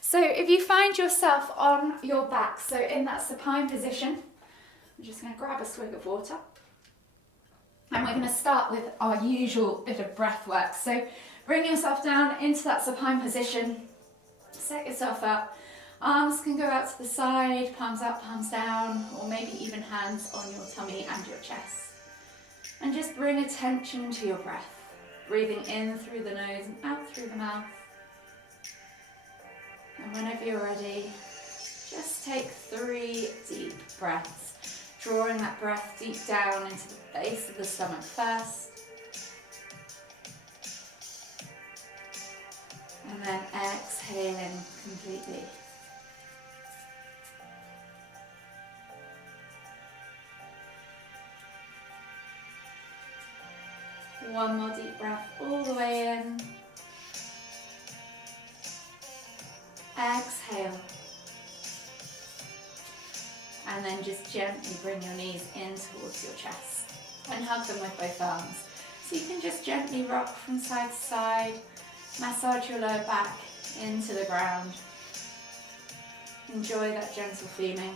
So if you find yourself on your back, so in that supine position, I'm just going to grab a swig of water. And we're going to start with our usual bit of breath work. So bring yourself down into that supine position, set yourself up. Arms can go out to the side, palms up, palms down, or maybe even hands on your tummy and your chest. And just bring attention to your breath, breathing in through the nose and out through the mouth. And whenever you're ready, just take 3 deep breaths, drawing that breath deep down into the base of the stomach first. And then exhaling completely. One more deep breath all the way in. Exhale. And then just gently bring your knees in towards your chest and hug them with both arms. So you can just gently rock from side to side, massage your lower back into the ground. Enjoy that gentle feeling.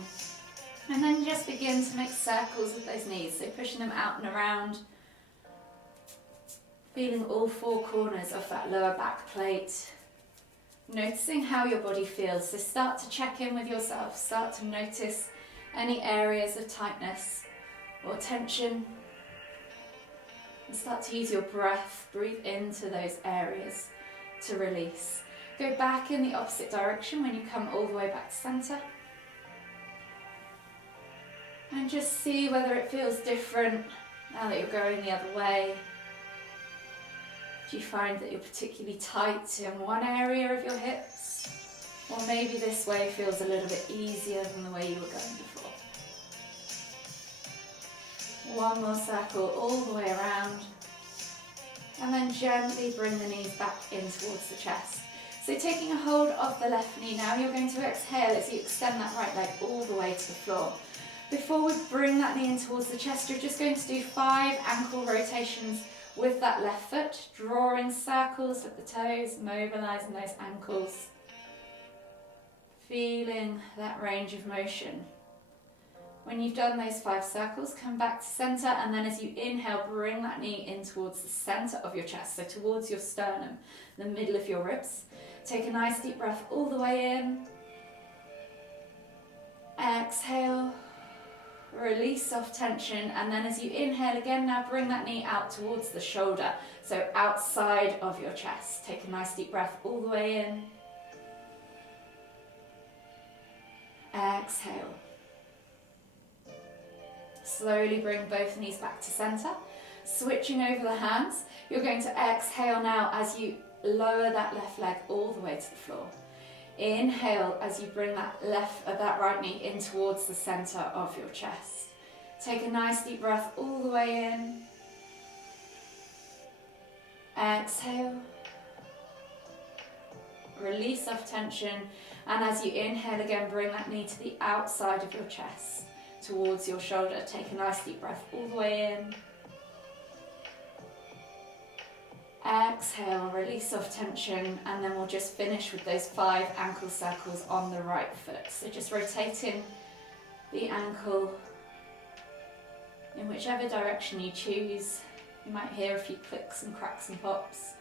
And then just begin to make circles with those knees, so pushing them out and around. Feeling all 4 corners of that lower back plate. Noticing how your body feels. So start to check in with yourself. Start to notice any areas of tightness or tension. And start to use your breath. Breathe into those areas to release. Go back in the opposite direction when you come all the way back to center. And just see whether it feels different now that you're going the other way. Do you find that you're particularly tight in one area of your hips? Or maybe this way feels a little bit easier than the way you were going before. One more circle all the way around. And then gently bring the knees back in towards the chest. So taking a hold of the left knee now, you're going to exhale as you extend that right leg all the way to the floor. Before we bring that knee in towards the chest, you're just going to do 5 ankle rotations with that left foot, drawing circles with the toes, mobilizing those ankles. Feeling that range of motion. When you've done those 5 circles, come back to center, and then as you inhale, bring that knee in towards the center of your chest, so towards your sternum, the middle of your ribs. Take a nice deep breath all the way in. Exhale. Release off tension, and then as you inhale again, now bring that knee out towards the shoulder, so outside of your chest. Take a nice deep breath all the way in. Exhale. Slowly bring both knees back to center. Switching over the hands, you're going to exhale now as you lower that left leg all the way to the floor. Inhale as you bring that right knee in towards the center of your chest. Take a nice deep breath all the way in. Exhale. Release off tension, and as you inhale again, bring that knee to the outside of your chest, towards your shoulder. Take a nice deep breath all the way in. Exhale, release off tension, and then we'll just finish with those 5 ankle circles on the right foot. So just rotating the ankle in whichever direction you choose. You might hear a few clicks and cracks and pops.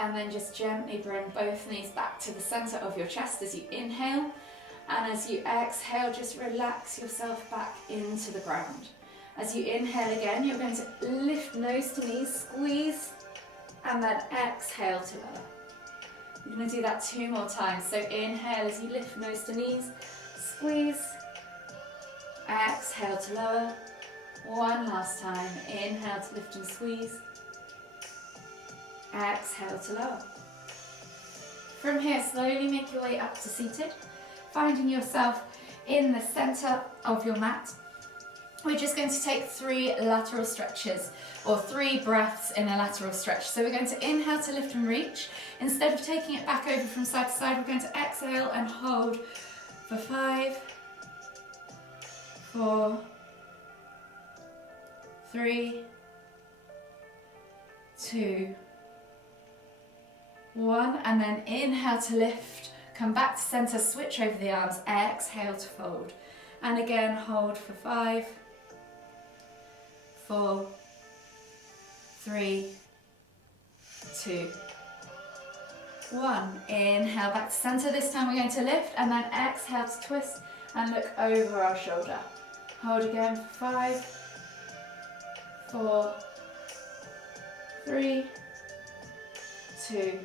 And then just gently bring both knees back to the center of your chest as you inhale, and as you exhale, just relax yourself back into the ground. As you inhale again, you're going to lift nose to knees, squeeze, and then exhale to lower. You're going to do that 2 more times. So inhale as you lift nose to knees, squeeze, exhale to lower. 1 last time. Inhale to lift and squeeze, exhale to lower. From here, slowly make your way up to seated, finding yourself in the center of your mat. We're just going to take 3 lateral stretches, or 3 breaths in a lateral stretch. So we're going to inhale to lift and reach. Instead of taking it back over from side to side, we're going to exhale and hold for 5, 4, 3, 2, 1, and then inhale to lift, come back to center, switch over the arms, exhale to fold. And again, hold for 5, 4, 3, 2, 1. Inhale back to center. This time we're going to lift and then exhale to twist and look over our shoulder. Hold again for 5, 4, 3, 2,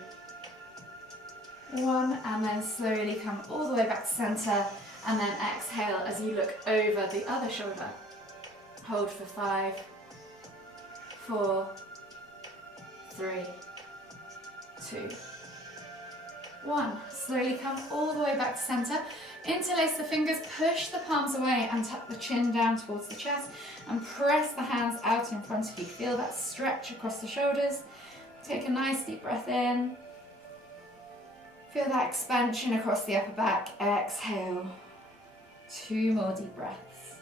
1, and then slowly come all the way back to center and then exhale as you look over the other shoulder. Hold for 5, 4, 3, 2, 1. Slowly come all the way back to center. Interlace the fingers, push the palms away and tuck the chin down towards the chest and press the hands out in front of you. Feel that stretch across the shoulders. Take a nice deep breath in. Feel that expansion across the upper back. Exhale. 2 more deep breaths.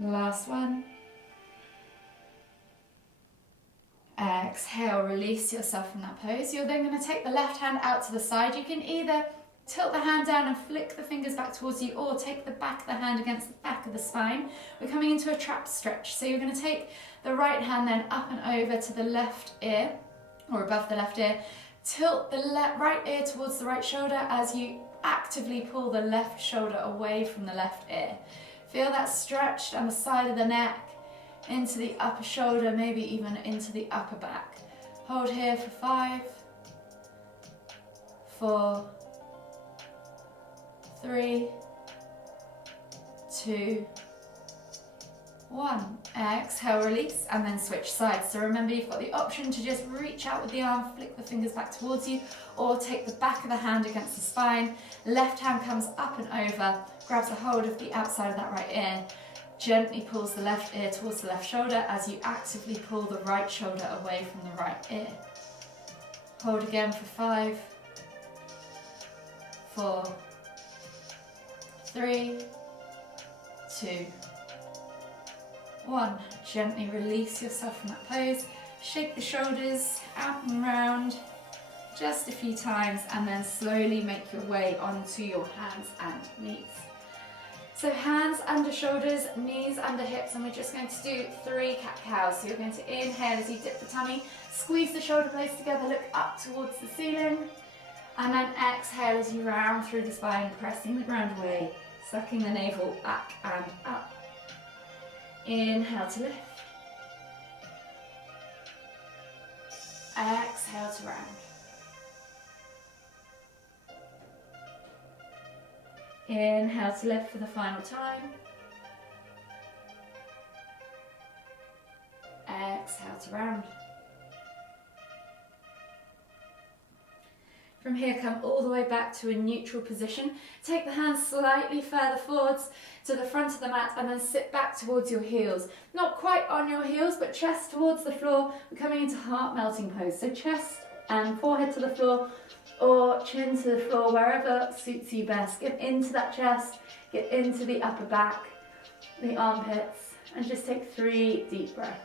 Last one. Exhale, release yourself from that pose. You're then going to take the left hand out to the side. You can either tilt the hand down and flick the fingers back towards you, or take the back of the hand against the back of the spine. We're coming into a trap stretch. So you're going to take the right hand then up and over to the left ear, or above the left ear. Tilt the right ear towards the right shoulder as you actively pull the left shoulder away from the left ear. Feel that stretch down the side of the neck, into the upper shoulder, maybe even into the upper back. Hold here for 5, 4, 3, 2, 1. Exhale, release, and then switch sides. So remember, you've got the option to just reach out with the arm, flick the fingers back towards you, or take the back of the hand against the spine. Left hand comes up and over, grabs a hold of the outside of that right ear, gently pulls the left ear towards the left shoulder as you actively pull the right shoulder away from the right ear. Hold again for 5, 4, 3, 2, 1. Gently release yourself from that pose. Shake the shoulders out and round just a few times, and then slowly make your way onto your hands and knees. So hands under shoulders, knees under hips, and we're just going to do 3 cat-cows. So you're going to inhale as you dip the tummy, squeeze the shoulder blades together, look up towards the ceiling, and then exhale as you round through the spine, pressing the ground away, sucking the navel back and up. Inhale to lift. Exhale to round. Inhale to lift for the final time. Exhale to round. From here, come all the way back to a neutral position. Take the hands slightly further forwards to the front of the mat and then sit back towards your heels. Not quite on your heels, but chest towards the floor. We're coming into heart melting pose. So chest and forehead to the floor, or chin to the floor, wherever suits you best. Get into that chest, get into the upper back, the armpits, and just take 3 deep breaths.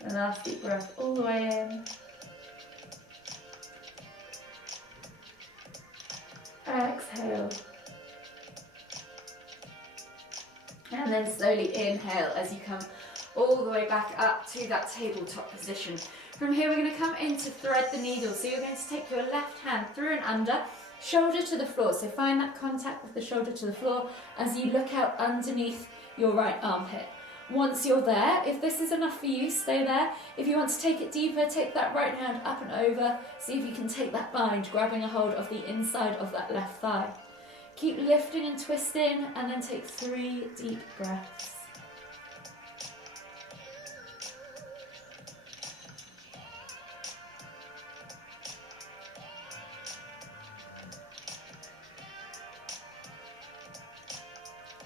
The last deep breath all the way in. Exhale. And then slowly inhale as you come all the way back up to that tabletop position. From here we're going to come in to thread the needle. So you're going to take your left hand through and under, shoulder to the floor. So find that contact with the shoulder to the floor as you look out underneath your right armpit. Once you're there, if this is enough for you, stay there. If you want to take it deeper, take that right hand up and over. See if you can take that bind, grabbing a hold of the inside of that left thigh. Keep lifting and twisting, and then take 3 deep breaths.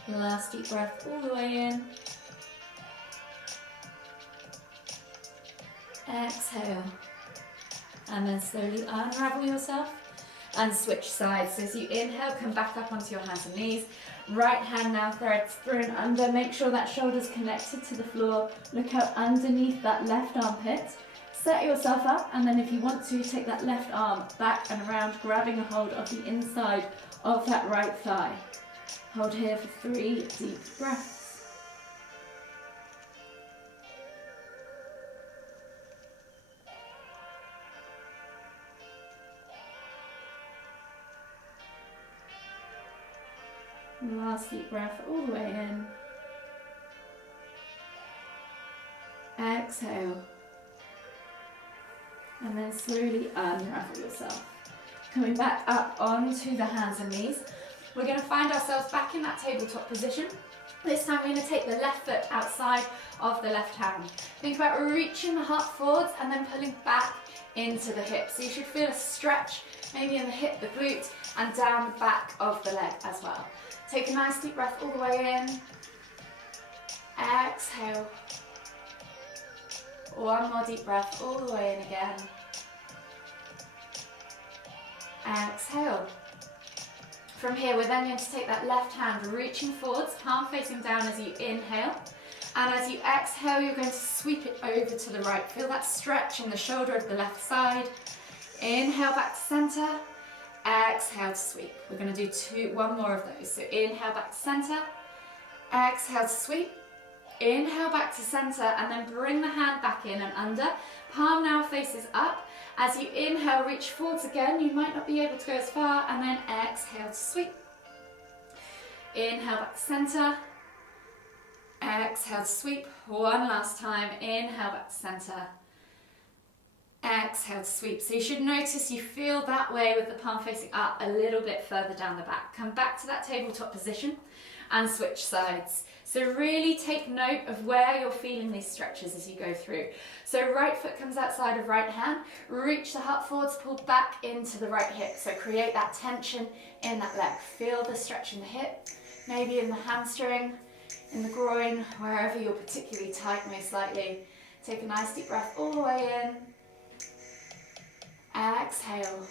Last deep breath all the way in. Exhale. And then slowly unravel yourself and switch sides. So as you inhale, come back up onto your hands and knees. Right hand now threads through and under. Make sure that shoulder's connected to the floor. Look out underneath that left armpit. Set yourself up, and then if you want to, take that left arm back and around, grabbing a hold of the inside of that right thigh. Hold here for 3 deep breaths. Last deep breath all the way in. Exhale. And then slowly unravel yourself. Coming back up onto the hands and knees. We're going to find ourselves back in that tabletop position. This time we're going to take the left foot outside of the left hand. Think about reaching the heart forwards and then pulling back into the hips. So you should feel a stretch, maybe in the hip, the glute, and down the back of the leg as well. Take a nice deep breath all the way in. Exhale. One more deep breath all the way in again. Exhale. From here, we're then going to take that left hand, reaching forwards, palm facing down as you inhale. And as you exhale, you're going to sweep it over to the right. Feel that stretch in the shoulder of the left side. Inhale back to center. Exhale to sweep. We're going to do one more of those. So inhale back to center. Exhale to sweep. Inhale back to center, and then bring the hand back in and under. Palm now faces up. As you inhale, reach forwards again. You might not be able to go as far, and then exhale to sweep. Inhale back to center. Exhale to sweep. One last time. Inhale back to center. Exhale to sweep. So you should notice you feel that way with the palm facing up a little bit further down the back. Come back to that tabletop position and switch sides. So really take note of where you're feeling these stretches as you go through. So right foot comes outside of right hand, reach the heart forwards, pull back into the right hip. So create that tension in that leg. Feel the stretch in the hip, maybe in the hamstring, in the groin, wherever you're particularly tight most likely. Take a nice deep breath all the way in. Exhale.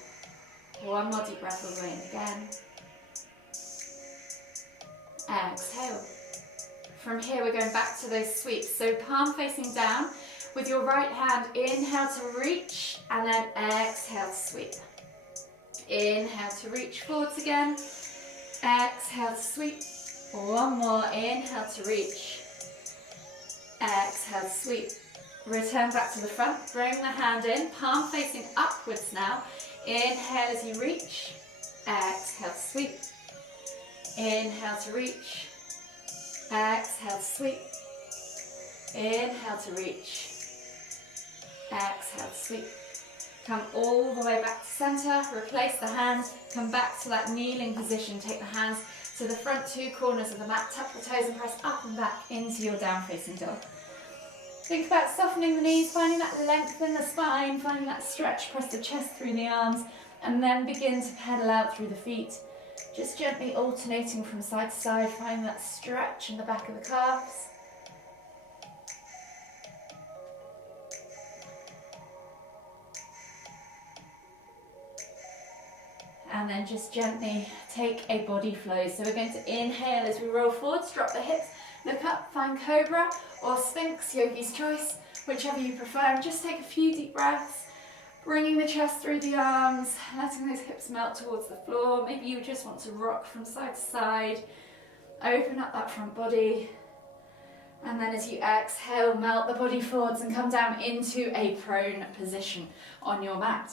One more deep breath all the way in again. Exhale. From here, we're going back to those sweeps. So palm facing down with your right hand. Inhale to reach, and then exhale to sweep. Inhale to reach forwards again. Exhale to sweep. One more. Inhale to reach. Exhale to sweep. Return back to the front. Bring the hand in. Palm facing upwards now. Inhale as you reach. Exhale to sweep. Inhale to reach. Exhale to sweep. Inhale to reach. Exhale to sweep. Come all the way back to center. Replace the hands. Come back to that kneeling position. Take the hands to the front two corners of the mat. Tuck the toes and press up and back into your down facing dog. Think about softening the knees, finding that length in the spine, finding that stretch. Press the chest through the arms, and then begin to pedal out through the feet. Just gently alternating from side to side, finding that stretch in the back of the calves. And then just gently take a body flow. So we're going to inhale as we roll forwards, drop the hips, look up, find Cobra or Sphinx, yogi's choice, whichever you prefer. And just take a few deep breaths. Bringing the chest through the arms, letting those hips melt towards the floor. Maybe you just want to rock from side to side. Open up that front body. And then as you exhale, melt the body forwards and come down into a prone position on your mat.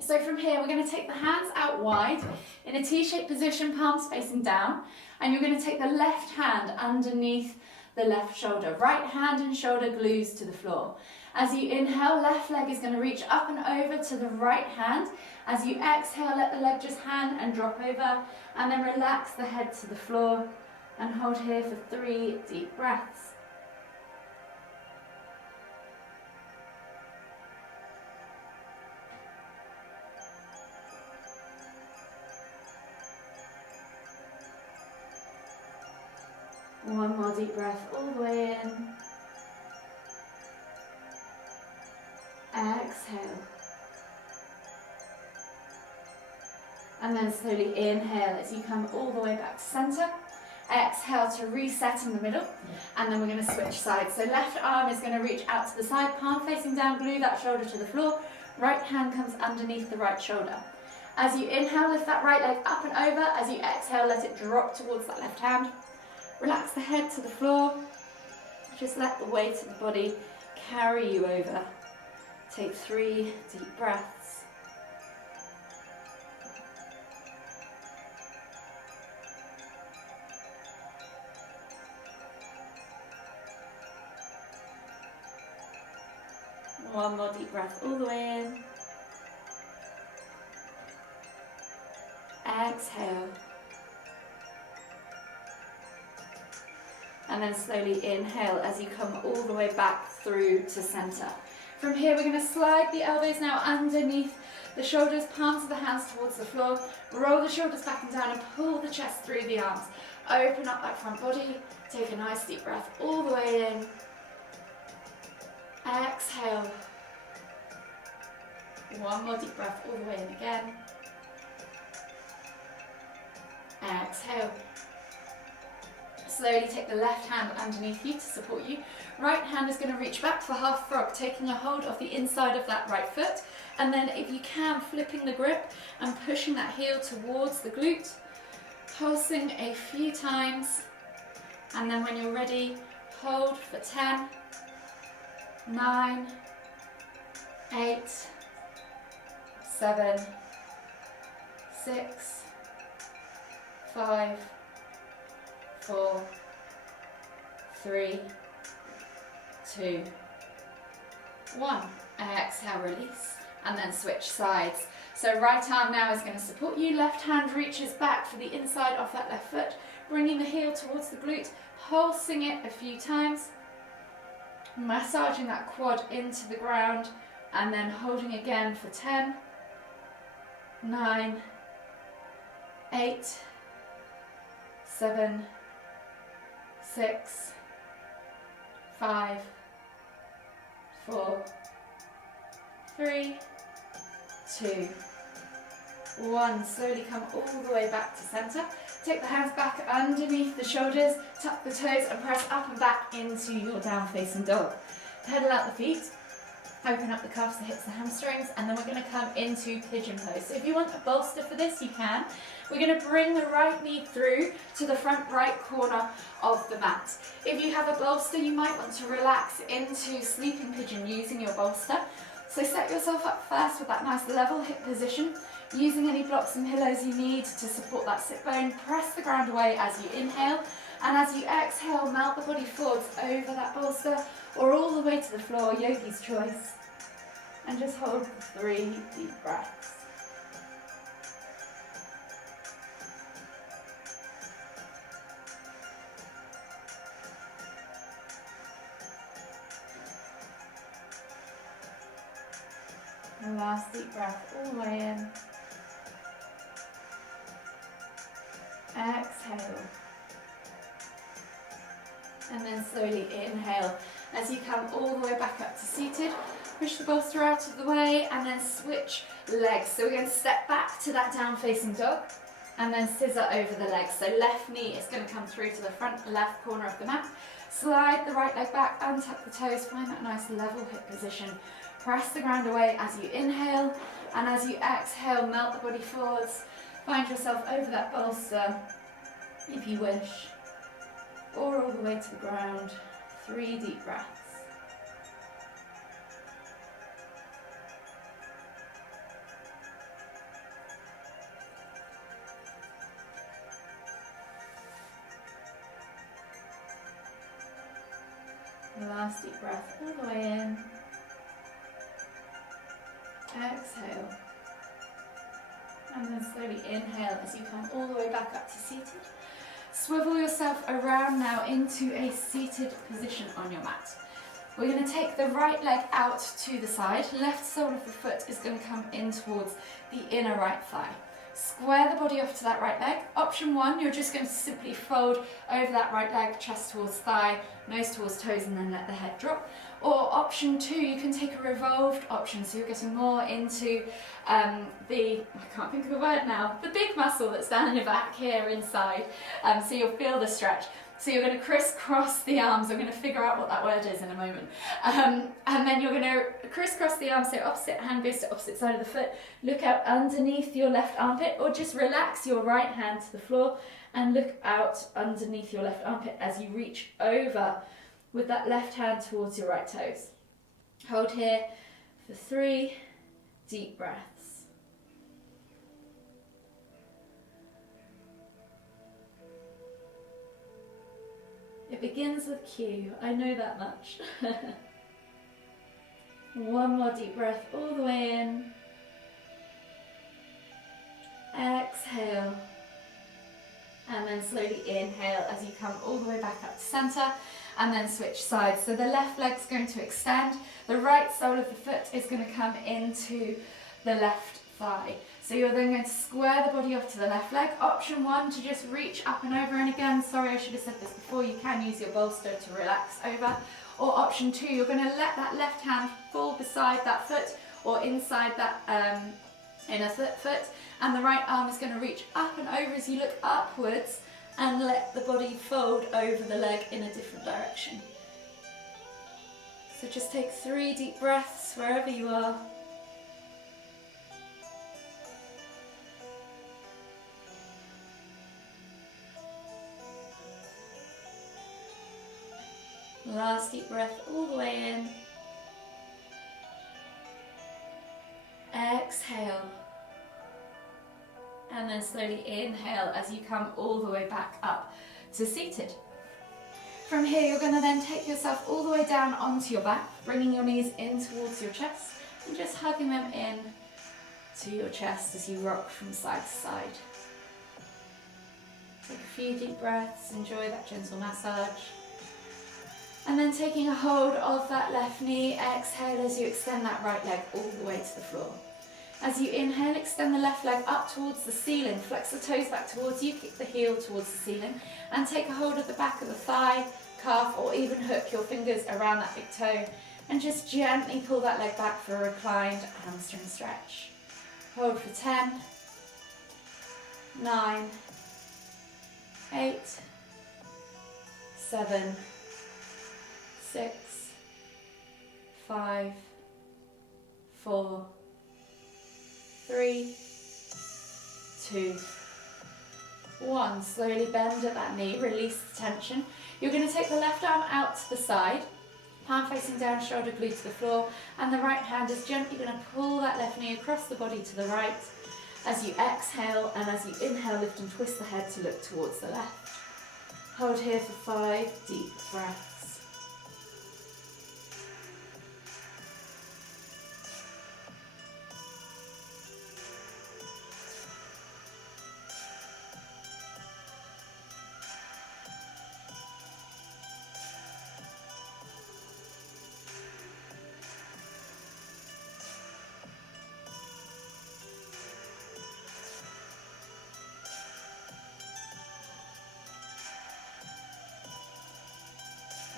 So from here, we're going to take the hands out wide in a T-shaped position, palms facing down. And you're going to take the left hand underneath the left shoulder. Right hand and shoulder glues to the floor. As you inhale, left leg is going to reach up and over to the right hand. As you exhale, let the leg just hang and drop over. And then relax the head to the floor and hold here for 3 deep breaths. One more deep breath all the way in. exhale. And then slowly inhale as you come all the way back to center. Exhale to reset in the middle, and then we're going to switch sides. So left arm is going to reach out to the side, palm facing down, glue that shoulder to the floor. Right hand comes underneath the right shoulder. As you inhale, lift that right leg up and over. As you exhale, let it drop towards that left hand. Relax the head to the floor. Just let the weight of the body carry you over. Take 3 deep breaths. One more deep breath all the way in. Exhale. And then slowly inhale as you come all the way back through to center. From here we're going to slide the elbows now underneath the shoulders, palms of the hands towards the floor. Roll the shoulders back and down and pull the chest through the arms. Open up that front body. Take a nice deep breath all the way in. Exhale. One more deep breath all the way in again. Exhale. Slowly take the left hand underneath you to support you. Right hand is going to reach back for half frog, taking a hold of the inside of that right foot. And then if you can, flipping the grip and pushing that heel towards the glute. Pulsing a few times. And then when you're ready, hold for 10, 9, 8, 7, 6, 5, 4, 3, 2, 1. Exhale, release, and then switch sides. So right arm now is going to support you, left hand reaches back for the inside of that left foot, bringing the heel towards the glute, pulsing it a few times, massaging that quad into the ground, and then holding again for 10, 9, 8, 7, 6, 5, 4, 3, 2, 1. Slowly come all the way back to center. Take the hands back underneath the shoulders, tuck the toes and press up and back into your down facing dog. Pedal out the feet, open up the calves, the hips, the hamstrings, and then we're going to come into pigeon pose. So if you want a bolster for this, you can. We're going to bring the right knee through to the front right corner of the mat. If you have a bolster, you might want to relax into sleeping pigeon using your bolster. So set yourself up first with that nice level hip position, using any blocks and pillows you need to support that sit bone. Press the ground away as you inhale, and as you exhale, melt the body forwards over that bolster or all the way to the floor, yogi's choice. And just hold for 3 deep breaths. And last deep breath all the way in. Exhale. And then slowly inhale as you come all the way back up to seated. Push the bolster out of the way and then switch legs. So we're going to step back to that down facing dog and then scissor over the legs. So left knee is going to come through to the front left corner of the mat. Slide the right leg back, untuck the toes, find that nice level hip position. Press the ground away as you inhale, and as you exhale, melt the body forwards. Find yourself over that bolster if you wish, or all the way to the ground. 3 deep breaths. Last deep breath all the way in. Exhale. And then slowly inhale as you come all the way back up to seated. Swivel yourself around now into a seated position on your mat. We're going to take the right leg out to the side. Left sole of the foot is going to come in towards the inner right thigh. Square the body off to that right leg. Option 1, you're just going to simply fold over that right leg, chest towards thigh, nose towards toes, and then let the head drop. Or option 2, you can take a revolved option, so you're getting more into I can't think of the word now, the big muscle that's down in your back here inside, so you'll feel the stretch. So you're going to crisscross the arms. I'm going to figure out what that word is in a moment. And then you're going to crisscross the arms, so opposite hand goes to opposite side of the foot. Look out underneath your left armpit, or just relax your right hand to the floor and look out underneath your left armpit as you reach over with that left hand towards your right toes. Hold here for 3 deep breaths. It begins with Q, I know that much. One more deep breath all the way in. Exhale. And then slowly inhale as you come all the way back up to center, and then switch sides. So the left leg's going to extend, the right sole of the foot is going to come into the left thigh. So you're then going to square the body off to the left leg. Option 1, to just reach up and over, and again, sorry I should have said this before, you can use your bolster to relax over. Or option 2, you're going to let that left hand fall beside that foot or inside that inner foot, and the right arm is going to reach up and over as you look upwards and let the body fold over the leg in a different direction. So just take 3 deep breaths wherever you are. Last deep breath all the way in. Exhale. And then slowly inhale as you come all the way back up to seated. From here, you're going to then take yourself all the way down onto your back, bringing your knees in towards your chest and just hugging them in to your chest as you rock from side to side. Take a few deep breaths, enjoy that gentle massage. And then taking a hold of that left knee, exhale as you extend that right leg all the way to the floor. As you inhale, extend the left leg up towards the ceiling, flex the toes back towards you, kick the heel towards the ceiling, and take a hold of the back of the thigh, calf, or even hook your fingers around that big toe, and just gently pull that leg back for a reclined hamstring stretch. Hold for 10, 9, 8, 7, 6, 5, 4, 3, 2, 1. Slowly bend at that knee, release the tension. You're going to take the left arm out to the side, palm facing down, shoulder glued to the floor, and the right hand is gently going to pull that left knee across the body to the right as you exhale, and as you inhale, lift and twist the head to look towards the left. Hold here for 5 deep breaths.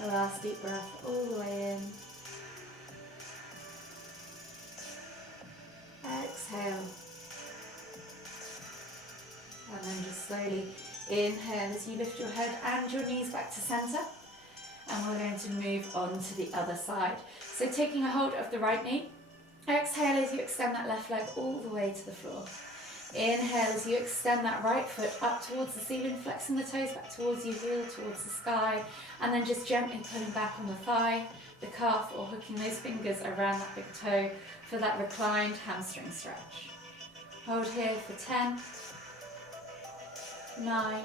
The last deep breath all the way in. Exhale. And then just slowly inhale as you lift your head and your knees back to center. And we're going to move on to the other side. So taking a hold of the right knee. Exhale as you extend that left leg all the way to the floor. Inhale as you extend that right foot up towards the ceiling, flexing the toes back towards you, heel towards the sky, and then just gently pulling back on the thigh, the calf, or hooking those fingers around that big toe for that reclined hamstring stretch. Hold here for 10, 9,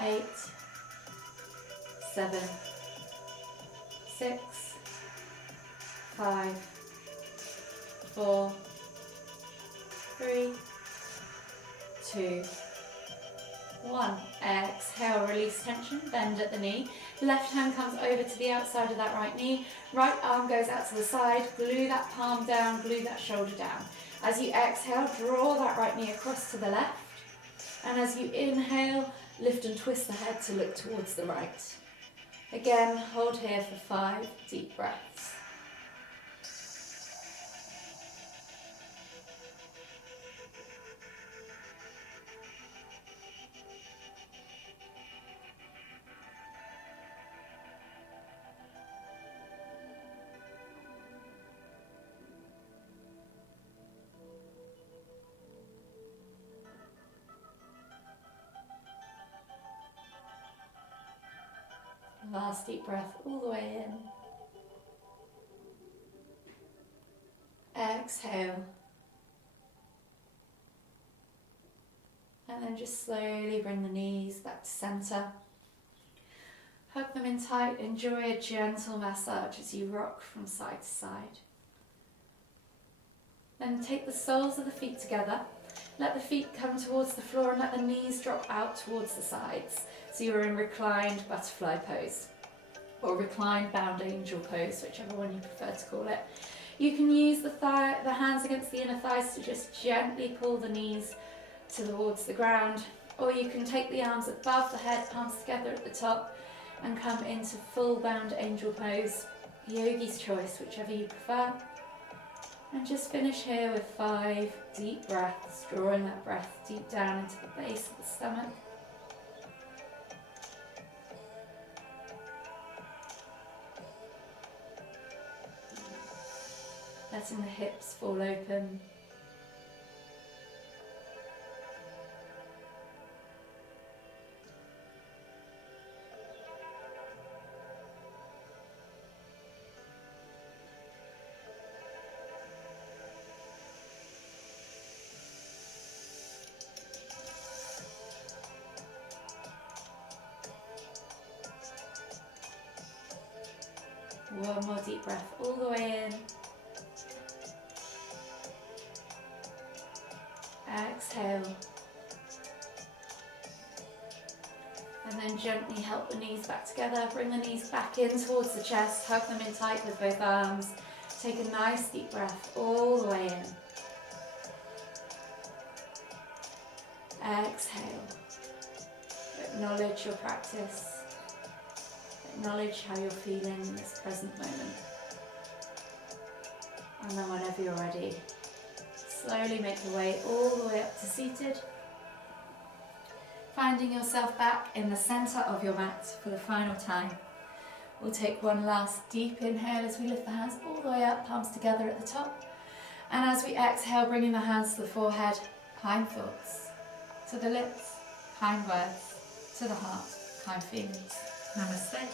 8, 7, 6, 5, 4, 3, 2, 1. Exhale, release tension, bend at the knee. Left hand comes over to the outside of that right knee. Right arm goes out to the side, glue that palm down, glue that shoulder down. As you exhale, draw that right knee across to the left. And as you inhale, lift and twist the head to look towards the right. Again, hold here for 5 deep breaths. Last deep breath all the way in. Exhale. And then just slowly bring the knees back to centre. Hug them in tight. Enjoy a gentle massage as you rock from side to side. Then take the soles of the feet together. Let the feet come towards the floor and let the knees drop out towards the sides. So you're in reclined butterfly pose or reclined bound angel pose, whichever one you prefer to call it. You can use the hands against the inner thighs to just gently pull the knees towards the ground, or you can take the arms above the head, palms together at the top, and come into full bound angel pose, yogi's choice, whichever you prefer. And just finish here with 5 deep breaths, drawing that breath deep down into the base of the stomach. Letting the hips fall open. One more deep breath all the way in. Exhale. And then gently help the knees back together. Bring the knees back in towards the chest. Hug them in tight with both arms. Take a nice deep breath all the way in. Exhale. Acknowledge your practice. Acknowledge how you're feeling in this present moment. And then whenever you're ready, slowly make your way all the way up to seated. Finding yourself back in the centre of your mat for the final time. We'll take one last deep inhale as we lift the hands all the way up, palms together at the top. And as we exhale, bringing the hands to the forehead, kind thoughts. To the lips, kind words. To the heart, kind feelings. Namaste.